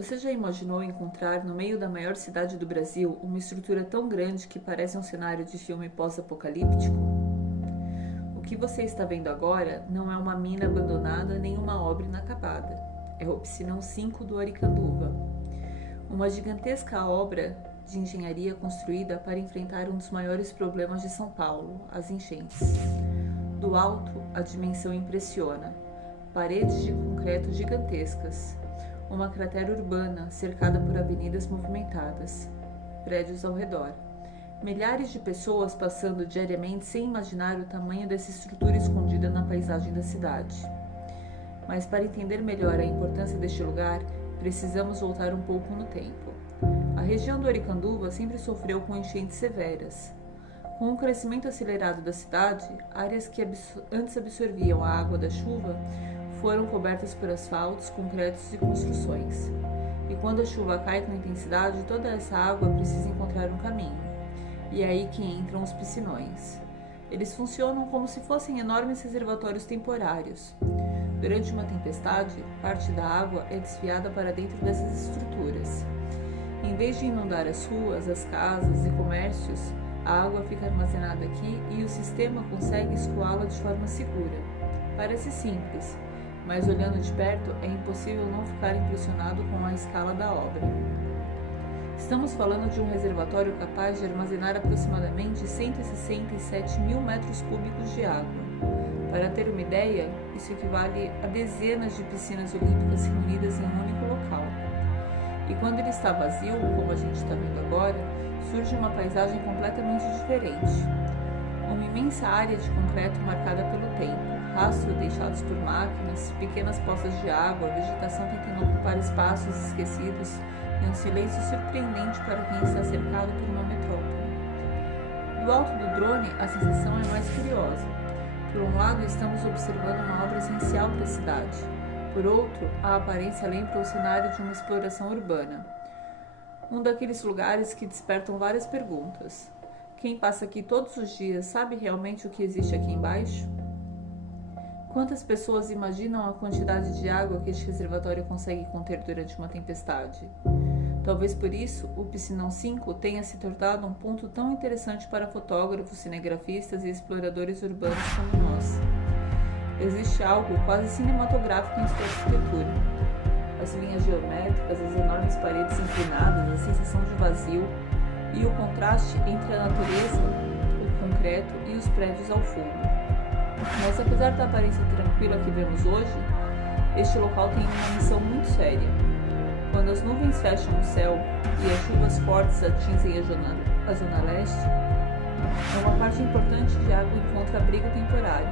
Você já imaginou encontrar no meio da maior cidade do Brasil uma estrutura tão grande que parece um cenário de filme pós-apocalíptico? O que você está vendo agora não é uma mina abandonada nem uma obra inacabada. É o Piscinão 5 do Aricanduva, uma gigantesca obra de engenharia construída para enfrentar um dos maiores problemas de São Paulo, as enchentes. Do alto, a dimensão impressiona. Paredes de concreto gigantescas, uma cratera urbana cercada por avenidas movimentadas, prédios ao redor. Milhares de pessoas passando diariamente sem imaginar o tamanho dessa estrutura escondida na paisagem da cidade. Mas para entender melhor a importância deste lugar, precisamos voltar um pouco no tempo. A região do Aricanduva sempre sofreu com enchentes severas. Com o crescimento acelerado da cidade, áreas que antes absorviam a água da chuva foram cobertas por asfaltos, concretos e construções. E quando a chuva cai com intensidade, toda essa água precisa encontrar um caminho. E é aí que entram os piscinões. Eles funcionam como se fossem enormes reservatórios temporários. Durante uma tempestade, parte da água é desviada para dentro dessas estruturas. Em vez de inundar as ruas, as casas e comércios, a água fica armazenada aqui e o sistema consegue escoá-la de forma segura. Parece simples, mas olhando de perto é impossível não ficar impressionado com a escala da obra. Estamos falando de um reservatório capaz de armazenar aproximadamente 167 mil metros cúbicos de água. Para ter uma ideia, isso equivale a dezenas de piscinas olímpicas reunidas em um único local. E quando ele está vazio, como a gente está vendo agora, surge uma paisagem completamente diferente. Uma imensa área de concreto marcada pelo tempo, rastros deixados por máquinas, pequenas poças de água, vegetação tentando ocupar espaços esquecidos e um silêncio surpreendente para quem está cercado por uma metrópole. Do alto do drone, a sensação é mais curiosa. Por um lado, estamos observando uma obra essencial para a cidade. Por outro, a aparência lembra o cenário de uma exploração urbana. Um daqueles lugares que despertam várias perguntas. Quem passa aqui todos os dias sabe realmente o que existe aqui embaixo? Quantas pessoas imaginam a quantidade de água que este reservatório consegue conter durante uma tempestade? Talvez por isso, o Piscinão 5 tenha se tornado um ponto tão interessante para fotógrafos, cinegrafistas e exploradores urbanos como nós. Existe algo quase cinematográfico em sua arquitetura. As linhas geométricas, as enormes paredes inclinadas, a sensação de vazio e o contraste entre a natureza, o concreto e os prédios ao fundo. Mas apesar da aparência tranquila que vemos hoje, este local tem uma missão muito séria. Quando as nuvens fecham o céu e as chuvas fortes atingem a zona leste, uma parte importante de água encontra abrigo temporário.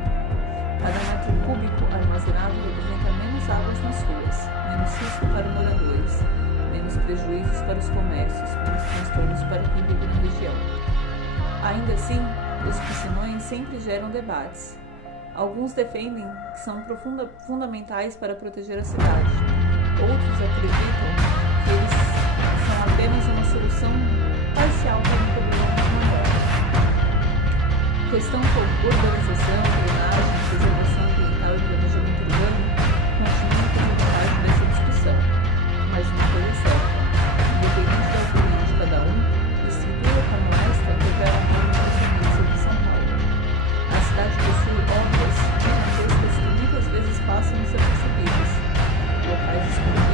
Cada metro cúbico armazenado representa menos águas nas ruas, menos risco para moradores, menos prejuízos para os comércios, menos transtornos para quem vive na região. Ainda assim, os piscinões sempre geram debates. Alguns defendem que são fundamentais para proteger a cidade. Outros acreditam que eles são apenas uma solução parcial para um problema maior. Questão como urbanização, drenagem, preservação ambiental e planejamento urbano continuam como parte dessa discussão. Mas uma coisa é certa, independente da opinião de cada um, estrutura como esta revela como uma tendência de São Paulo. A cidade possui obras gigantescas que muitas vezes passam desapercebidas, locais escondidos